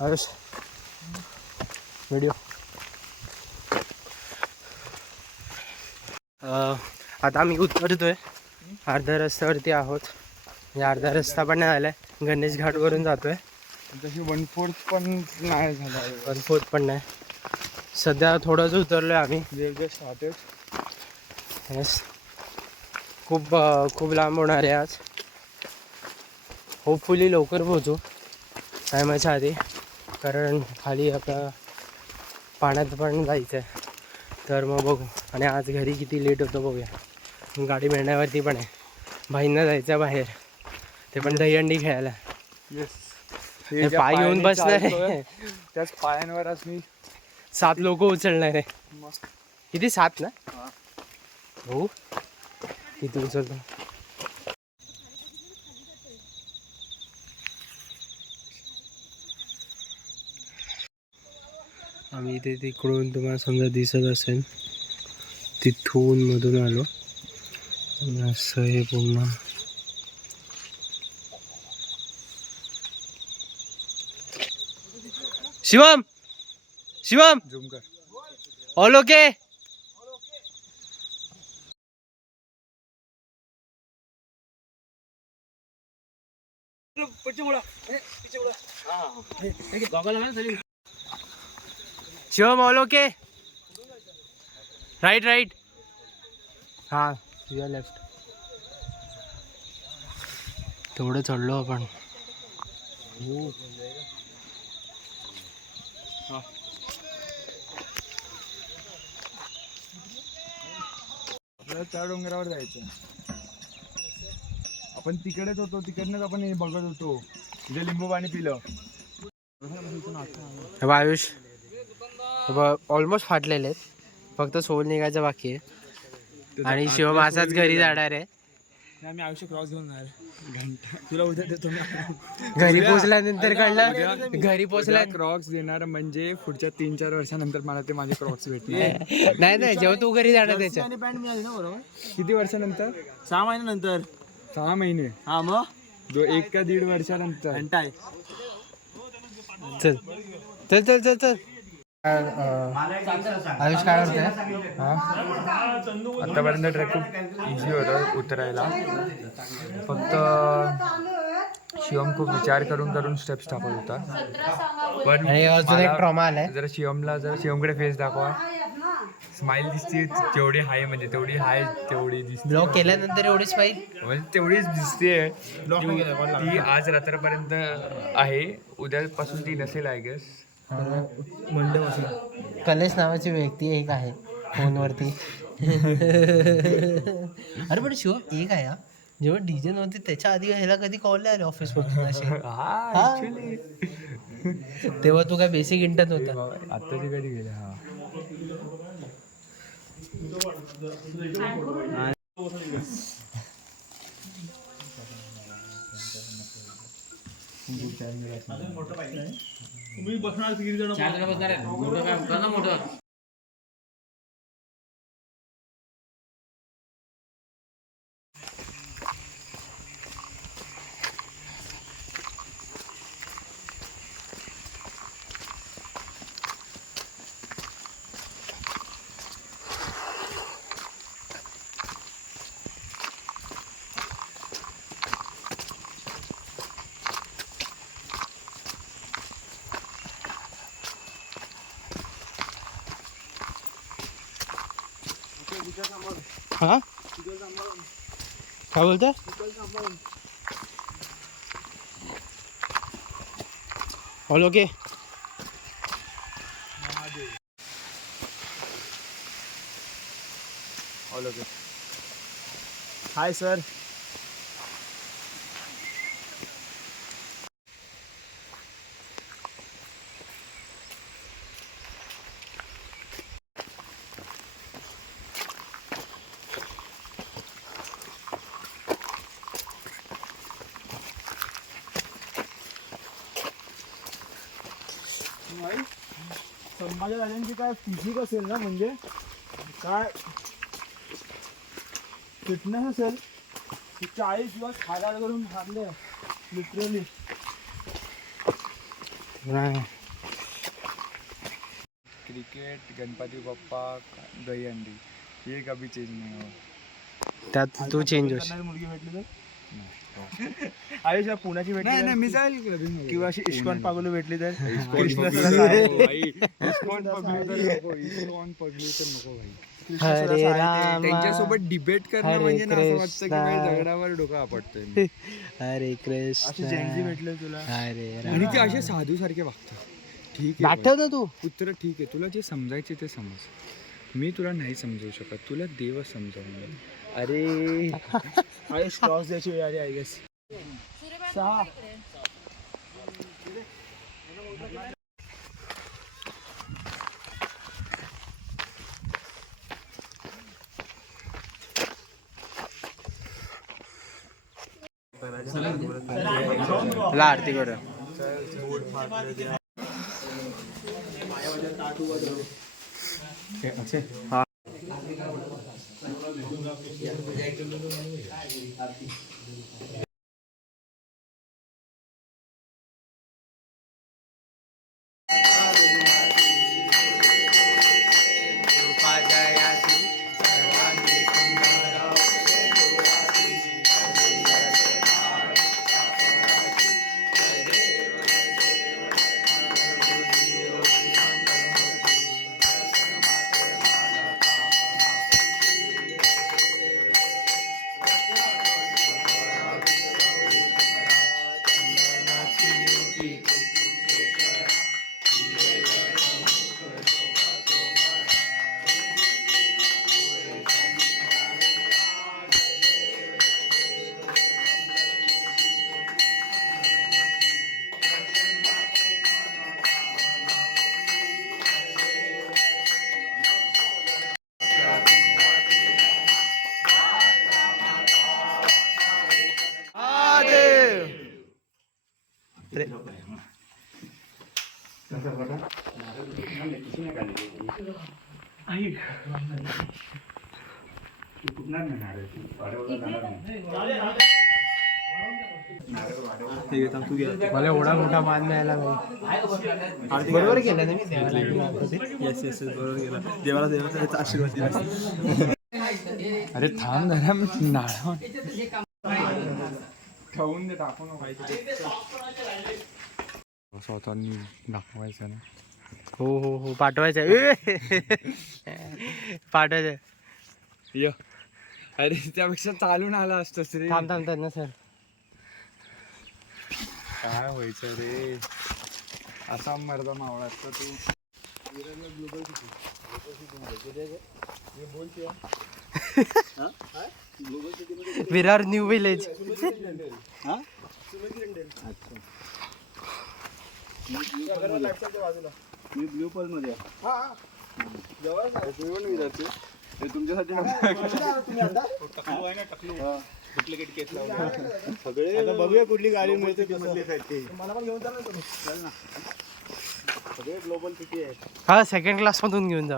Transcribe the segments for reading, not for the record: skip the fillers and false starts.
Ayush video. आता आम्ही उतरतोय, अर्ध्या रस्त्यावरती आहोत. अर्धा रस्ता पण नाही आलाय, गणेश घाटवरून जातोय. तशी 1/4 पण नाही झाला, 1/4 पण नाही. सध्या थोडंच उतरलोय आम्ही. यस, खूप लांब होणार आहे आज. होपफुली लवकर पोहोचू टायमाच्या आधी, कारण खाली आपल्या पाण्यात पण जायचं आहे. तर मग बघू. आणि आज घरी किती लेट होतं बघूया. गाडी मिळण्यावरती पण आहे. भाईंना जायचं आहे बाहेर, ते पण दहीहंडी खेळायला. येस, पाय घेऊन बसणार आहे, त्याच पायांवरच मी 7 लोक उचलणार आहे. किती 7 ना? हो, किती उचलतो. आम्ही इथे तिकडून तुम्हाला समजा दिसत असेल, तिथून मधून आलो. असं हे पूर्ण शिवम झूम कर. All okay. Shivam all okay. Right. हां, तुझ्या लेफ्ट. तेवढं चढलो आपण. आपल्याला त्या डोंगरावर जायचं. आपण तिकडेच होतो, तिकडनंच आपण हे बघत होतो जे लिंबू पाणी पिलं. आयुष ऑलमोस्ट फाटलेले आहेत, फक्त सोल निघायचं बाकी आहे. आणि शिवम असाच घरी जाणार आहे. आम्ही आयुष्य क्रॉस घेऊन तुला उद्या देतो. घरी पोहोचल्यानंतर कळलं, घरी पोहोचल्या क्रॉक्स देणार म्हणजे पुढच्या 3-4 वर्षानंतर मला ते माझे क्रॉक्स भेटले. नाही जेव्हा तू घरी जाणार त्याच्या पॅन्ट मिळाली ना, बरोबर. किती वर्षानंतर? 6 महिन्यानंतर. 6 महिने? हा, मग 1 का 1.5 वर्षानंतर. घंटाय. चल. आयुष काय करतोय? आतापर्यंत ट्रेक खूप इझी होतं उतरायला, फक्त शिवम खूप विचार करून स्टेप्स टाकत होता. पण अजून एक ट्रॉमा आलाय. जरा शिवमकडे फेस दाखवा. स्माइल दिसते जेवढी हाय, म्हणजे तेवढी हाय तेवढी दिसते. ब्लॉक केल्यानंतर एवढी स्माईल म्हणजे तेवढीच दिसते. ती आज रात्रपर्यंत आहे, उद्यापासून ती नसेल आय गेस. मंडे पासून. कलेश नावाची व्यक्ती एक आहे फोनवरती. अरे पण शिवम एक आहे, जेव्हा डीजे नव्हते त्याच्या आधी ह्याला कधी कॉल नाही आले ऑफिस मधून असे. तेव्हा तू काय बेसिक इंटर्न होता. आताची कधी गेले. हा, तुम्ही बसणार किती जण? 4 जण बसणार आहे. मोठं काय होतं ना, मोठं. हा, काय बोलतोय? All okay. Hi sir. संभाजीराजांची काय फिजिक असेल ना, म्हणजे काय फिटनेस असेल. 40 दिवस खायला करून थांबले लिटरली. नाही. क्रिकेट, गणपती बाप्पा, दही अंडी हे कभी चेंज नाही हो. त्यात तू चेंज होशील. मुलगी भेटली तर आयुष पुण्याची भेटली नाही तर? नाही मी जाईल किंवा अशी इस्कॉन पागोली भेटली तर इस्कॉन पगली तर नको भाई. हरे राम त्यांच्यासोबत डिबेट करणं हरे म्हणजे ना असं वाटतं की कृष्णा. भाई दगडावर डोकं आपटतोय मी. हरे अशी जेनजी कृष्ण भेटले तुला हरे आणि राम. ते असे साधू सारखे वागतात. ठीक आहे दाखव ना तू. पुत्र ठीक आहे तुला जे समजायचे ते समज. मी तुला नाही समजू शकत तुला देव समजावून. अरे आयुष क्रॉस द्यायची वेळ आली आय गेस. ला आरती करू. मला एवढा मोठा मान मिळाला भाई. बरोबर केलं ना मी देवाला. येस येस बरोबर गेला. देवाला देवाचा आशीर्वाद दिला. अरे थांब जरा मी नाळा ठेवून दे टाकू नको. स्वतःनी दाखवायचं ना. हो हो हो पाठवायचं. पाठवायचं. य अरे त्यापेक्षा चालून आला असतोस रे. थांब थांब ना सर. काय व्हायचं रे असा मर्दा मावळा असता तू. Virar new village. मी ब्ल्यू पल मध्ये तुमच्यासाठी सगळे बघूया कुठली गाडी मिळते. मला पण घेऊन चल ना. सगळे ग्लोबल सिटी आहे. हा सेकंड क्लास मधून घेऊन जा.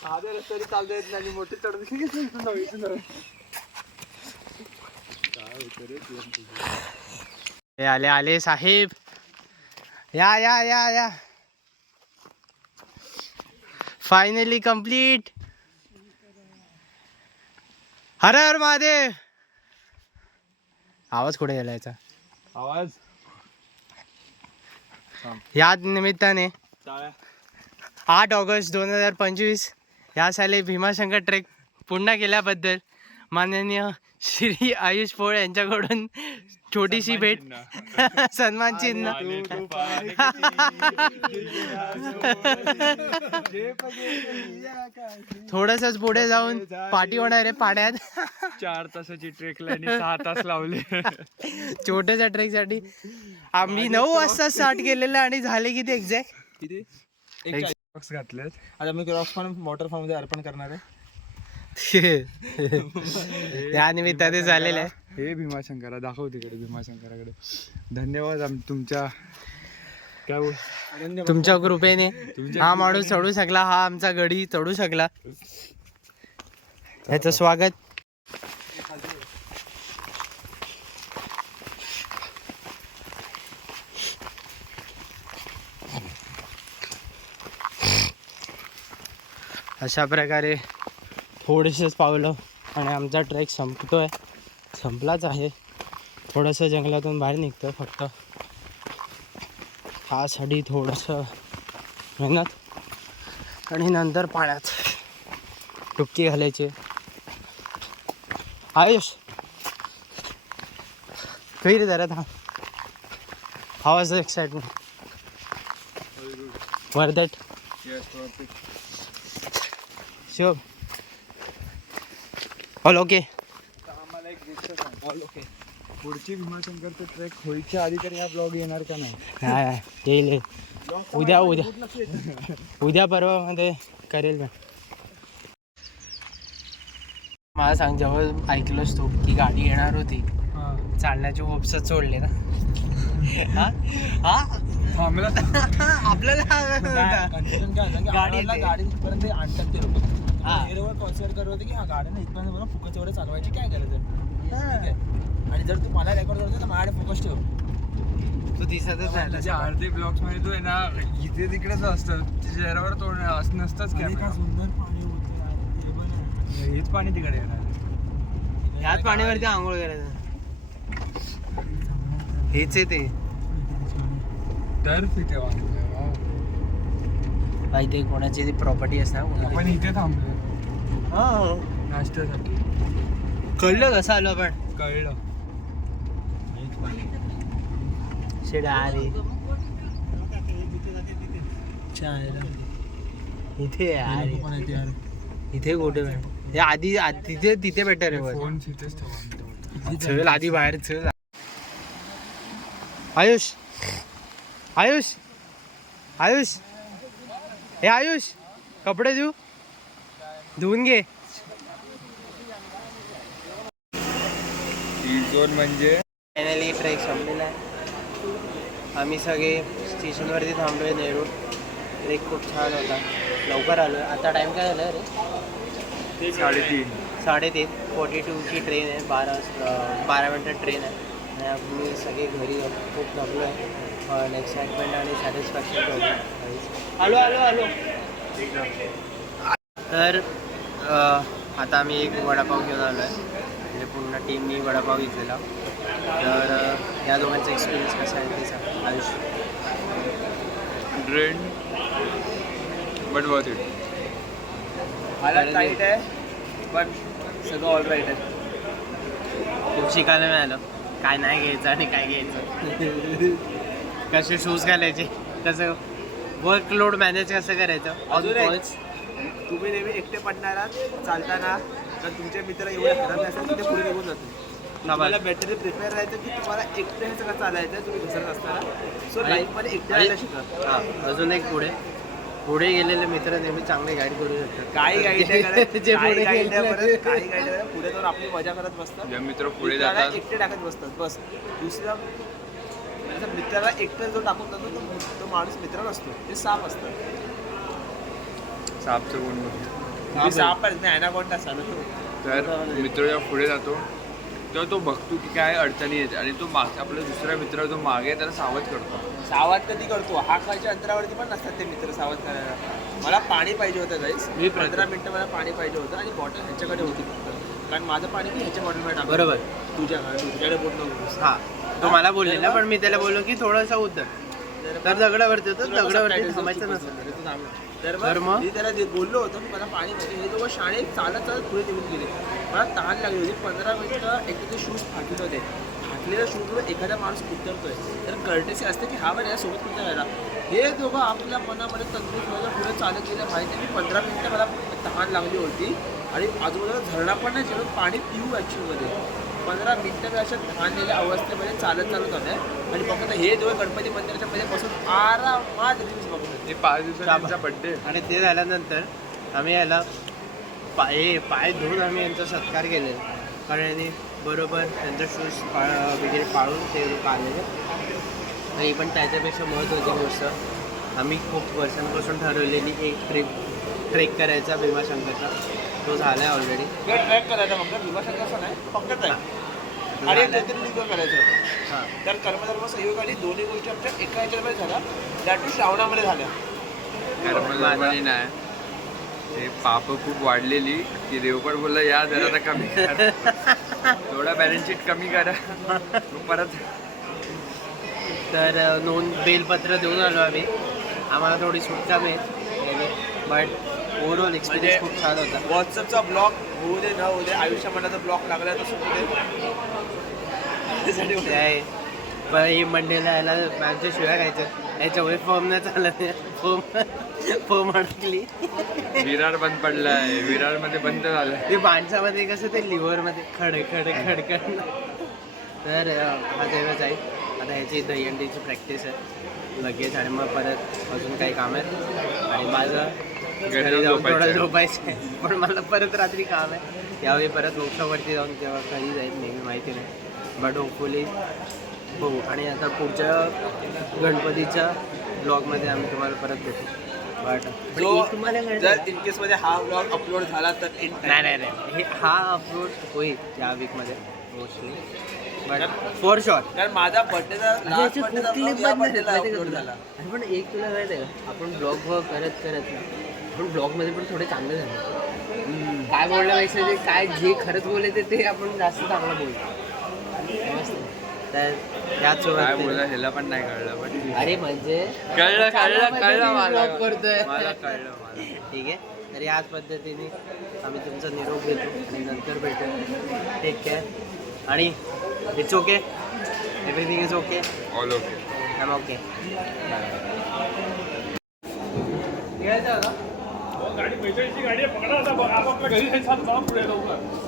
साधे रस्त्याने चालता येत नाही मोठी चढ. आले आले साहेब. या या या या. Finally complete. हर हर महादेव. आवाज कुठे गेला याचा. आवाज या निमित्ताने 8 ऑगस्ट 2025 या साली भीमाशंकर ट्रेक पूर्ण केल्याबद्दल माननीय श्री आयुष पोळ यांच्याकडून छोटीशी भेट सन्मान चिन्ह. थोडंसंच पुढे जाऊन पार्टी होणार आहे पाण्यात. 4 तासाची ट्रेकला आणि 6 तास लावले. छोट्याच्या ट्रेकसाठी आम्ही 9 वाजता स्टार्ट केलेलं आणि झाले किती एक्झॅक्ट. किती बॉक्स घातलेत. आता मी क्रॉस फार्म वॉटर फार्म मध्ये अर्पण करणार आहे. या निमित्ताने झालेलं आहे. हे भीमाशंकरा दाखव तिकडे भीमाशंकराकडे. धन्यवाद तुमच्या काय बोल तुमच्या कृपेने हा माणूस चढू शकला. हा आमचा गडी चढू शकला. याचं स्वागत. अशा प्रकारे थोडेसेच पावलं आणि आमचा ट्रेक संपलाच आहे. थोडंसं जंगलातून बाहेर निघतं फक्त त्यासाठी थोडंसं मेहनत आणि नंतर पाण्यात डुबकी घालायची. आयुष फिर जरा था हाउ वाज द एक्साइटमेंट वर्थ इट शुभ ऑल ओके. आम्हाला एक गोष्ट सांग. All okay. पुढची भीमाशंकरचं ट्रेक होईच्या आधी तरी हा ब्लॉग येणार का नाही? हा येईल उद्या उद्या परवामध्ये करेल मी. मला सांग जेव्हा ऐकलंस तू की गाडी येणार होती चालण्याचे होप्सच सोडले ना. थांबला आपल्याला गाडी इथपर्यंत आणतात ते लोक. हेरोवर कॉन्सिडर करत होते की हा गाड्यांना इथपर्यंत मला फुकट एवढं चालवायची काय गरज आहे. आणि जर तू मला रेकॉर्ड करतो तर माझ्याकडे फोकस ठेव. तू दिसतच नाही. त्याच्या अर्धे ब्लॉग्स मध्ये तू आहे ना इथे तिकडेच असतं. चेहऱ्यावर तो नसतंच कॅमेरा. सुंदर पाणी होतं. हेच पाणी तिकडे येणार. ह्याच पाण्यावरती आंघोळ करायचं हेच आहे ते. टर्फ इथे भाई ते कोणाची ती प्रॉपर्टी असणार. आपण इथे थांबलो नाश्त्यासाठी. कळलं कसं आलो आपण. कळलं. शेड अरे इथे अरे इथे कुठे हे आधी तिथे बेटर आहे. फोन तिथेच ठेवा. चल आधी बाहेर चल. आयुष आयुष आयुष हे आयुष कपडे धुवून घे. झोन म्हणजे फायनली ट्रेक संपलेला आहे. आम्ही सगळे स्टेशनवरती थांबलोय नेहरू. ट्रेक खूप छान होता. लवकर आलो. आता टाईम काय झालं रे? 3:30 42ची ट्रेन आहे. 12 मिनटात ट्रेन आहे आणि आम्ही सगळे घरी खूप थकलो आहे. पण एक्साइटमेंट आणि सॅटिस्फॅक्शन होतं. आलो तर आता आम्ही एक वडापाव घेऊन आलो आहे. म्हणजे पूर्ण टीमनी वडापाव घेतलेला. तर या दोघांचा एक्सपिरियन्स कसा आहे ते सांग Ayush. Drain but worth it. मला टाईट आहे पण सगळं ऑल राईट आहे. खूप शिकायला मिळालं काय नाही घ्यायचं आणि काय घ्यायचं. कसे शूज घालायचे, कसं वर्कलोड मॅनेज कसं करायचं. अजून एक, तुम्ही नेहमी एकटे पडणारा चालताना तर तुमचे मित्र एवढे खराब असतात की ते पुढे निघून जातील. तुम्हाला बॅटरी प्रिपेअर राहायचं की तुम्हाला एकटे सगळं चालायचं तुम्ही घसरत असताना. सो लाईफमध्ये एकटे राहायला शिका. हां अजून एक पुढे गेलेले मित्र नेहमी चांगले गाईड करू शकतात. काही गाईड नाही करत, जे काही पुढे गाईड नाही गेलेले. करत, काही गाईड नाही करत. पुढे जाऊन आपली मजा करत बसतात. जे मित्र पुढे मित्राला जातात एकटे टाकत बसतात बस. दुसऱ्या मित्राला एकटं जो टाकून जातो तो माणूस मित्र नसतो, ते साप असतात. सापचं कोण बघतो. तुम्ही साप आहेत ना, ॲनाकोंडा असा. तर मित्र जेव्हा पुढे जातो तेव्हा तो बघतो की काय अडचणी येते आणि तो आपला दुसरा मित्र जो मागे आहे त्याला सावध करतो. सावध कधी करतो, हाकाच्या अंतरावरती पण नसतात ते मित्र सावध करायला. मला पाणी पाहिजे होतं गाईस. 15 मिनटं मला पाणी पाहिजे होतं आणि बॉटल ह्याच्याकडे होती फक्त. कारण माझं पाणी मी ह्याच्या बॉटलमध्ये टाकलं. बरोबर. तुझ्याकडे बोट नको. हां तो मला बोलले ना, पण मी त्याला बोललो की थोडासा उद्दर तर दगडावरती होतं. दगडावरती थांबायचं नसतं. तर मग मी त्याला बोललो होतो की मला पाणी पाहिजे. हे दोघं शाळेत चालत पुढे निघून गेले. मला ताण लागली होती. 15 मिनटं एक ते शूज फाटले होते. फाटलेल्या शूजवर एखादा माणूस उतरतोय तर कर्टेसी असते की हा बरं यासोबत कुठे राहिला. हे दोघं आपल्या मनामध्ये तंदुरुस्त पुढे चालत गेलं. माहिती मी 15 मिनटं मला तहान लागली होती आणि आजूबाजूला झरणा पण नाही, जेवढं पाणी पिऊ ॲक्च्युअलमध्ये. 15 मिनटं मी अशा तहानलेल्या अवस्थेमध्ये चालत होते आणि फक्त हे दोघं गणपती मंदिराच्या मध्ये बसून आरामात रील्स बघत होते. 5 दिवसांचा बड्डे आणि ते झाल्यानंतर आम्ही याला पाय धुवून आम्ही यांचा सत्कार केलेला. कारण यांनी बरोबर त्यांचा शूज वगैरे पाळून ते लोक आलेले. आणि पण त्याच्यापेक्षा महत्त्वाची गोष्ट, आम्ही खूप वर्षांपासून ठरवलेली एक ट्रेक करायचा भीमाशंकरचा, तो झाला आहे ऑलरेडी. ट्रेक करायचा फक्त भीमाशंकरचा नाही, फक्त आहे आणि ज्योतिर्लिंग करायचं. हां तर कर्मधर्म सहयोग आणि दोन्ही गोष्टी आमच्या एका ह्याच्यामध्ये झाल्या. त्या टू श्रावणामध्ये झाल्या. कर्मधर्माने नाही ते पाप खूप वाढलेली की देव पण बोलला या जरा आता कमी करा थोडा बॅलन्स शीट कमी करा मग परत तर नोंद बेलपत्र देऊन आलो आम्ही. आम्हाला थोडी सुटका मिळेल बट ओव्हरऑल एक्सपिरियन्स खूप छान होता. व्हॉट्सअपचा ब्लॉक होऊ दे न होऊ दे आयुष्यामध्ये ब्लॉक लागला तसं होऊ दे. ते आहे पण ही मंडेला यायला मॅमच्या शिवाय खायचं याच्यामुळे फॉर्म नाही चालत फॉर्म अडकली. विरार बंद पडलाय विरारमध्ये बंद झालं. ते माणसामध्ये कसं ते लिव्हरमध्ये खडखड तर हा जेवणच आहे. आता ह्याची दहीहंडीची प्रॅक्टिस आहे लगेच आणि मग परत अजून काही काम आहेत आणि माझं घरी जाऊन थोडं झोपायचं आहे. पण मला परत रात्री काम आहे. यावेळी परत मोक्षावरती जाऊन तेव्हा कधी जाईल नेहमी माहिती नाही बट होपफुली बघू. आणि आता पुढच्या गणपतीच्या ब्लॉगमध्ये आम्ही तुम्हाला परत भेटू. बट तुम्हाला जर इन केस मध्ये हा ब्लॉग अपलोड झाला तर नाही हा अपलोड होईल या वीकमध्ये मोस्टली बट फॉर शुअर. कारण माझा बर्थडेचा लास्ट बर्थडेला अपलोड झाला. पण एक तुला माहिती आहे का आपण ब्लॉग करत ना आपण ब्लॉगमध्ये पण थोडे चांगले झाले. काय बोलण्यापेक्षा जे काय जे खरंच बोलायचे ते आपण जास्त चांगलं बोलतो. तर त्याच काय बोलला ह्याला पण नाही कळलं पण अरे म्हणजे कळलं मला vlog करतोय. मला कळलं मला. ठीक आहे तर याच पद्धतीने आम्ही तुमचा निरोप घेतो आणि नंतर भेटू. टेक केअर आणि it's okay everything is okay all okay I am okay. गाडी 45ची गाडी आहे पकडा आता आपापल्या घरी जायचं पुढे लवकर.